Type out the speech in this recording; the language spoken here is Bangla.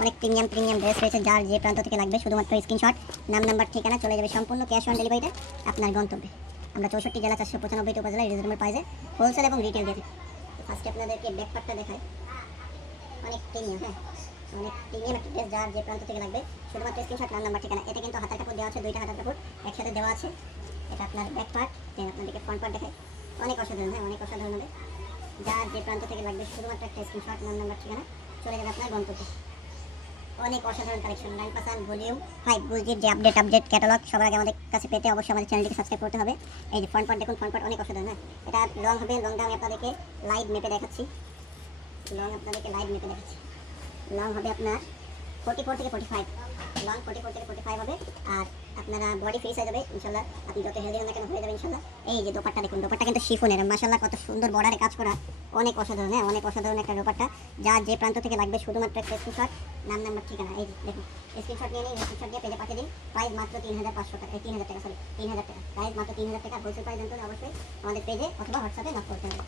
অনেক প্রিমিয়াম প্রিমিয়াম ড্রেস রয়েছে, যার যে প্রান্ত থেকে লাগবে শুধুমাত্র স্ক্রিনশট, নাম নাম্বার ঠিকানা, চলে যাবে সম্পূর্ণ ক্যাশ অন ডেলিভারিতে আপনার গন্তব্যে। আমরা 64 জেলা 495টি উপজেলায় রিজনেবল প্রাইসে হোলসেল এবং রিটেল দিয়ে থাকি। ফার্স্টে আপনাদেরকে ব্যাক পার্টটা দেখাই। অনেক প্রিমিয়াম, হ্যাঁ অনেক প্রিমিয়াম একটা ড্রেস, যার যে প্রান্ত থেকে লাগবে শুধুমাত্র স্ক্রিনশট, নাম নাম্বার ঠিকানা। এটা কিন্তু হাতার কাপড় দেওয়া আছে, দুইটা হাতার কাপড় একসাথে দেওয়া আছে। এটা আপনার ব্যাক পার্ট, দেন আপনাদেরকে ফ্রন্ট পার্ট দেখাই। অনেক অসাধারণ, হ্যাঁ অনেক অসাধারণ হবে। যার যে প্রান্ত থেকে লাগবে শুধুমাত্র একটা স্ক্রিনশট, নাম নাম্বার ঠিকানা, চলে যাবে আপনার গন্তব্যে। অনেক অসাধারণ কালেকশন, 9% ভলিউম 5 বুঝির যে আপডেট ক্যাটালগ সবার আগে আমাদের কাছে পেতে অবশ্যই আমাদের চ্যানেলটিকে সাবস্ক্রাইব করতে হবে। এই যে ফ্রন্ট পার্ট দেখুন, ফ্রন্ট পার্ট অনেক অসাধারণ, হ্যাঁ এটা লং হবে। লংটা আমি আপনাদেরকে লাইভ মেপে দেখাচ্ছি। লং হবে আপনার 44 থেকে 45, লং 44 থেকে 45 হবে। আর আপনারা বডি ফ্রি সাইজ হবে ইনশাল্লাহ, আপনি যত হেলদি হন না কেন হয়ে যাবে ইনশাল্লাহ। এই যে দোপাট্টা দেখুন, দোপাট্টা কিন্তু শিফনের, মাশাআল্লাহ কত সুন্দর বর্ডারে কাজ করা, অনেক অসাধারণ, হ্যাঁ অনেক অসাধারণ একটা দোপাট্টা। যার যে প্রান্ত থেকে লাগবে শুধুমাত্র একটা স্ক্রিনশট, নাম নাম্বার ঠিকানা। এই যে দেখুন, স্ক্রিনশট নিয়ে নিন, স্ক্রিনশট দিয়ে পেজে পাঠিয়ে দিন। প্রাইস মাত্র 3500 টাকা, 3000 টাকা, সরি 3000 টাকা, প্রাইস মাত্র 3000 টাকা। হোলসেল প্রাইস জানতে হলে অবশ্যই আমাদের পেজে অথবা হোয়াটসঅ্যাপে নক করতে হবে।